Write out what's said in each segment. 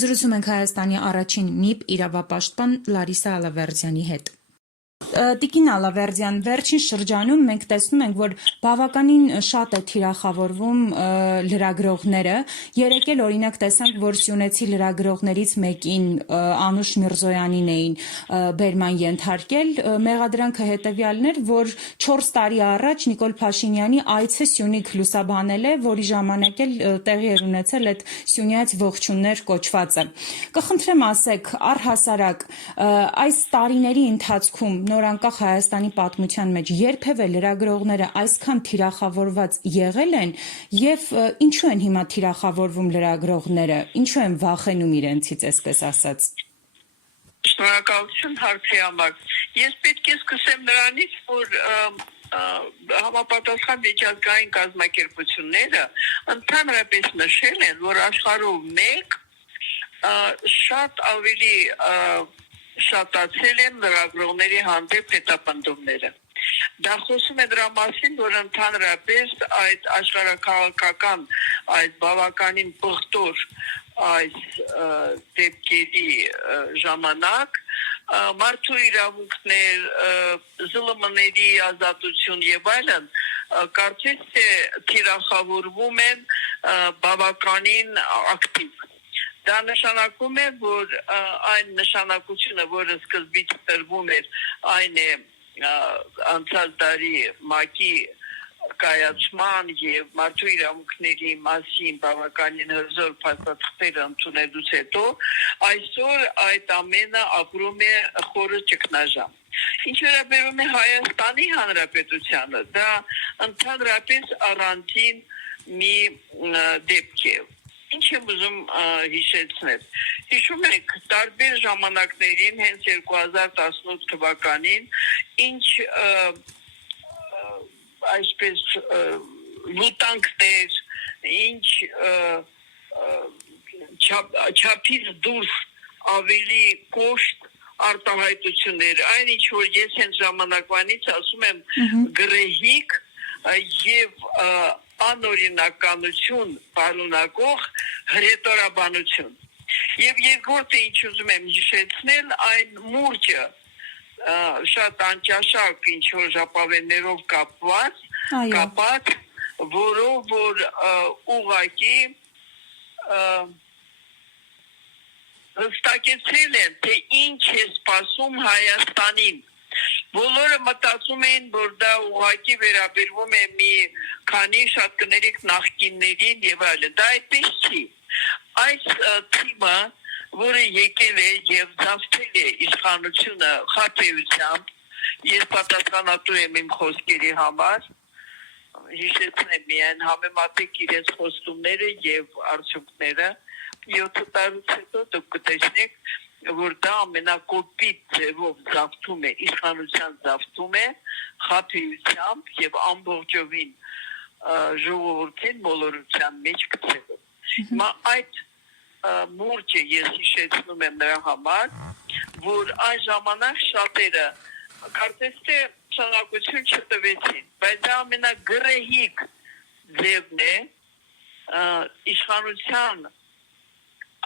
Զրուցում ենք Հայաստանի առաջին ՄԻՊ իրավապաշտպան Լարիսա Ալավերդյանի հետ։ Տիկին Ալավերդյան, վերջին շրջանում մենք տեսնում ենք, որ բավականին շատ է թիրախավորվում լրագրողները։ Երեկ էլ օրինակ տեսանք, որ սյունեցի լրագրողներից մեկին Անուշ Միրզոյանին էին բերման ենթարկել։ Մեղադրանքը հետևյալն էր, որ 4 տարի առաջ Նիկոլ Փաշինյանի այցը Սյունիք լուսաբանել է, որի ժամանակ էլ տեղի էր ունեցել այդ Սյունյաց ողջուններ կոչվածը։ Կխնդրեմ ասեք, առհասարակ այս տարիների ընթացքում նորանկախ Հայաստանի պատմության մեջ երբևէ լրագրողները այսքան թիրախավորված եղել են եւ ինչու են հիմա թիրախավորվում լրագրողները, ինչու են վախենում իրենցից, այսպես ասած։ Շնորհակալություն հարցի համար։ Ես պետք է սկսեմ նրանից, որ համապատասխան միջազգային կազմակերպությունները ընդհանրապես նշել են, որ աշխարհում մեկ շատ ավելի շատացել են լրագրողների հանդեպ հետապնդումները։ Դա խոսում է դրա մասին, որ ընդհանրապես այդ աշխարհաքաղաքական այդ բավականին պղտոր այս դեպքերի ժամանակ մարդու իրավունքներ, ԶԼՄ-ների ազատություն եւ այլն կարծես թե թիրախավորվում են բավականին ակտիվ։ Դա նշանակում է, որ այն նշանակությունը, որը սկզբից տրվում էր, այն է անցած դարի ՄԱԿ-ի կայացման եւ մարդու իրավունքների մասին բավականին հզոր փաստաթղթեր ընդունելուց հետո, այսօր այդ ամենը ապրում է խորը ճգնաժամ։ Ինչ վերաբերում է Հայաստանի Հանրապետությանը, դա ընդհանրապես առանձին մի դեպք է։ Ինչ եմ ուզում հիշեցնել։ Հիշում եք, տարբեր ժամանակներին, հենց 2018 թվականին, ինչ այսպես լուտանքներ, ինչ չափից դուրս ավելի կոշտ արտահայտություններ, այն ինչ որ ես հենց ժամանակվանից ասում եմ գրեհիկ եւ անօրինականություն պարունակող հրետորաբանություն։ Եվ երկրորդը ինչ ուզում եմ հիշեցնել, այն մուրճը շատ անճաշակ ինչ որ ժապավեններով կապած, որով որ ուղղակի հստակեցրել են, թե ինչ է սպասում Հայաստանին։ Բոլորը մտածում էին, որ դա ուղղակի վերաբերվում է մի քանի շատ կներեք նախկիններին եւ այլն։ Դա այդպես չի։ Այս թիմը, որը եկել է եւ զավթել է իշխանությունը խաբեությամբ, ես պատասխանատու եմ իմ խոսքերի համար, հիշեցնեմ միայն համեմատեք իրենց խոստումները եւ արդյունքները, 7 տարուց հետո դուք կտեսնեք, որ դա ամենակոպիտ ձևով զավթում է, իշխանության զավթում է, խաբեությամբ եւ ամբողջովին ժողովրդին մոլորության մեջ գցելով։ Հիմա այդ մուրճը ես հիշեցնում եմ նրա համար, որ այն ժամանակ շատերը կարծես թե շնորհակալություն չտվեցին, բայց դա ամենագրեհիկ ձևն է իշխանության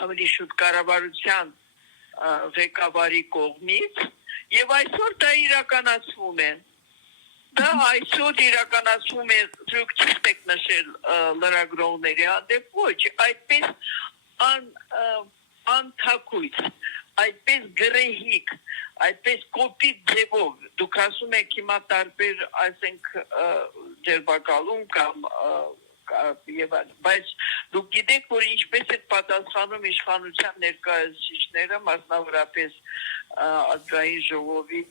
ավելի շուտ կառավարության ղեկավարի կողմից եւ այսօր դա իրականացվում է։ Դա այսօր իրականացվում է, դուք չեք նշել լրագրողների հանդեպ, ոչ, այդպես անթակույց, այդպես գրեհիկ, այդպես կոպիտ ձևով, դուք ասում եք հիմա տարբեր, այսենք ջերբակալում կամ բայց դուք գիտեք, որ ինչպես է պատասխանում իշխանության ներկայացուցիչները, մասնավորապես ազգային ժողովի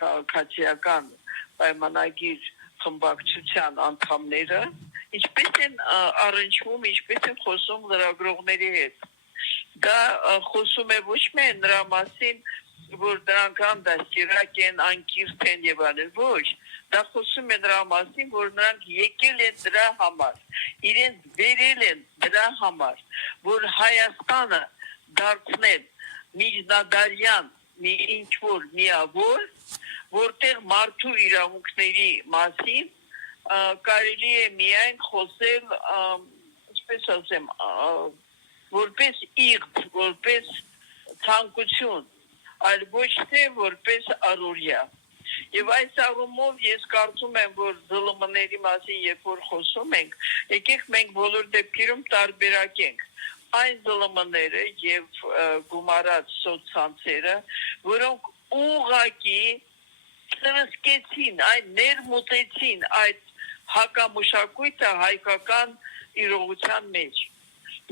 քաղաքացիական պայմանագիր խմբակցության անդամները, ինչպես են առնչվում, ինչպես են խոսում լրագրողների հետ։ Դա խոսում է ոչ միայն նրա մասին, որ դրանք անդաստիրակ են, անկիրթ են եւ այլն, ոչ, դա խոսում է նրա մասին, որ նրանք եկել են դրա համար, իրենց բերել են դրա համար, որ Հայաստանը դարձնել միջնադարյան մի ինչ-որ միավոր, որտեղ մարդու իրավունքների մասին կարելի է միայն խոսել, ինչպես ասեմ, որպես իղձ, որպես ցանկություն, այլ ոչ թե որպես առօրյա։ Եվ այս առումով ես կարծում եմ, որ ԶԼՄ-ների մասին երբ որ խոսում ենք, եկեք մենք բոլոր դեպքերում տարբերակենք այն ԶԼՄ-ները եւ գումարած սոցցանցերը, որոնք ուղղակի ծրսկեցին, այն ներմուծեցին այդ հակամշակույթը հայկական իրողության մեջ։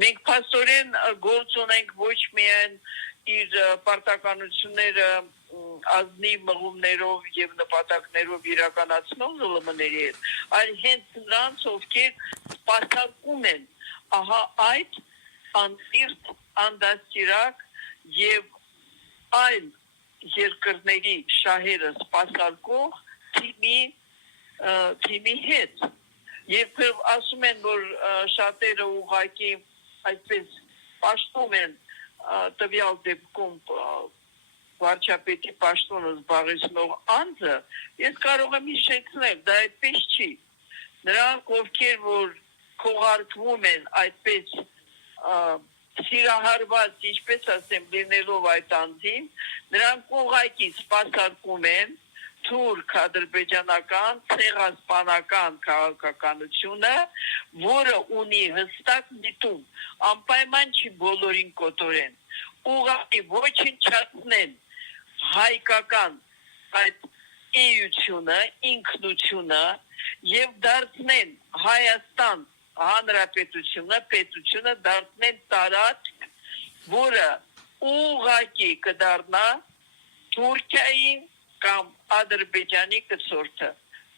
Մենք փաստորեն գործ ունենք ոչ միայն իր պարտականությունները ազնիվ մղումներով եւ նպատակներով իրականացնող ԶԼՄ-ների հետ, այլ հենց նրանց, ովքեր սպասարկում են ահա այդ անսիրտ, անդաստիրակ եւ այլ երկրների շահերը սպասարկող թիմի հետ։ Եվ ասում են, որ շատերը ուղղակի այսպես պաշտում են տվյալ դեպքում վարչապետի պաշտոնը զբաղեցնող անձը, ես կարող եմ հիշեցնել, դա այդպես չի։ Նրանք, ովքեր որ քողարկվում են այդպես սիրահարված, ինչպես ասեմ, լինելով այդ անձին, նրանք ուղղակի սպասարկում են թուրք, ադրբեջանական, ցեղասպանական քաղաքականությունը, որը ունի հստակ դիտում, անպայման չի բոլորին կոտորեն, ուղղակի ոչնչացնեն հայկական այդ էությունը, ինքնությունը եւ դարձնեն Հայաստան հանրապետությունը, պետությունը դարձնեն տարածք, որը ուղղակի կդառնա Թուրքիայի կամ Ադրբեջանի կցորդը։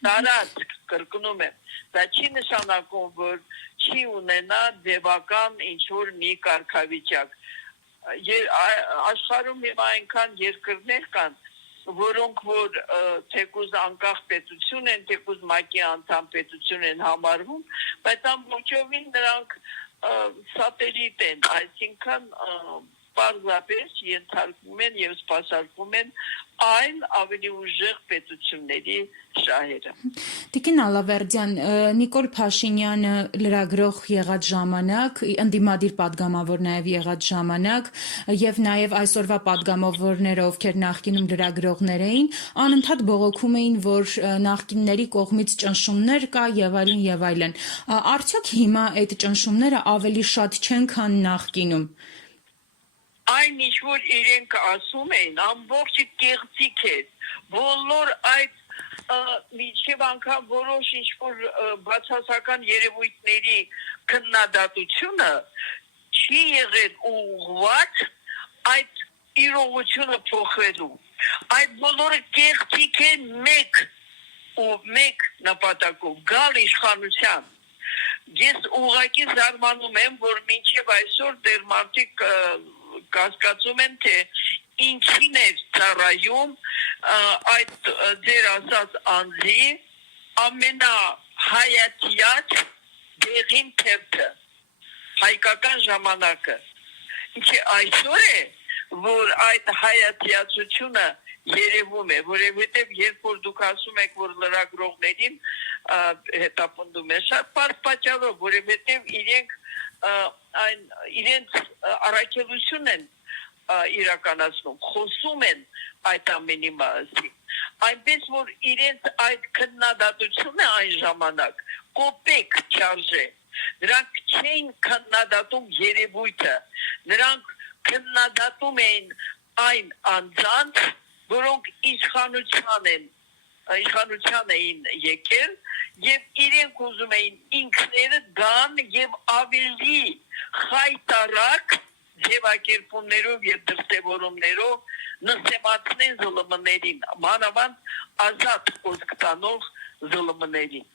Տարածք, կրկնում եմ, դա չի նշանակում, որ չի ունենա ձևական ինչ-որ մի կարգավիճակ։ Աշխարհում հիմա այնքան երկրներ կան, որոնք որ թեկուզ անկախ պետություն են, թեկուզ ՄԱԿ-ի անդամ պետություն են համարվում, բայց ամբողջովին նրանք սատելիտ են, այսինքն պարզապես ենթարկվում են եւ սպասարկում են այլ ավելի ուժեղ պետությունների շահերը։ Տիկին Ալավերդյան, Նիկոլ Փաշինյանը լրագրող եղած ժամանակ, ընդդիմադիր падգամավոր նաև եղած ժամանակ եւ նաև այսօրվա падգամավորները, ովքեր նախկինում լրագրողներ էին, անընդհատ բողոքում էին, որ նախկինների կողմից ճնշումներ կա եւ այլն եւ այլն։ Արդյոք հիմա այդ ճնշումները ավելի շատ չեն, քան նախկինում։ Այն ինչ որ իրենք ասում էին, ամբողջը կեղծիք էր, բոլոր այդ միջև անգամ որոշ ինչ-որ բացասական երևույթների քննադատությունը չի եղել ուղղված այդ իրողությունը փոխվելու։ Այդ բոլորը կեղծիք են մեկ նպատակով, գալ իշխանության։ Ես ուղղակի զարմանում եմ, որ մինչև այսօր դեռ մարդիկ կասկածում են, թե ինչին է ծառայում այդ ձեր ասած անձի ամենահայատյաց դեղին թերթը, հայկական ժամանակը։ Ինչի այսօր է, որ այդ հայատյացությունը երևում է, որովհետև երբ որ դուք ասում եք, որ լրագրողներին հետապնդում է, շատ պարզ պատճառով, որովհետև իրենց առաքելություն են իրականացնում, խոսում են այդ ամենի մասին, այնպես որ իրենց այդ քննադատությունը այն ժամանակ կոպեկ չարժե, նրանք չէին քննադատում երևույթը, նրանք քննադատում էին այն անձանց, որոնք իշխանության էին եկել եւ իրենք ուզում էին ինքները գան եւ ավելի խայտարակ ձևակերպումներով եւ դրսեւորումներով նսեմացնեն ԶԼՄ-ներին, մանավանդ ազատ խոսք տանող ԶԼՄ-ներին։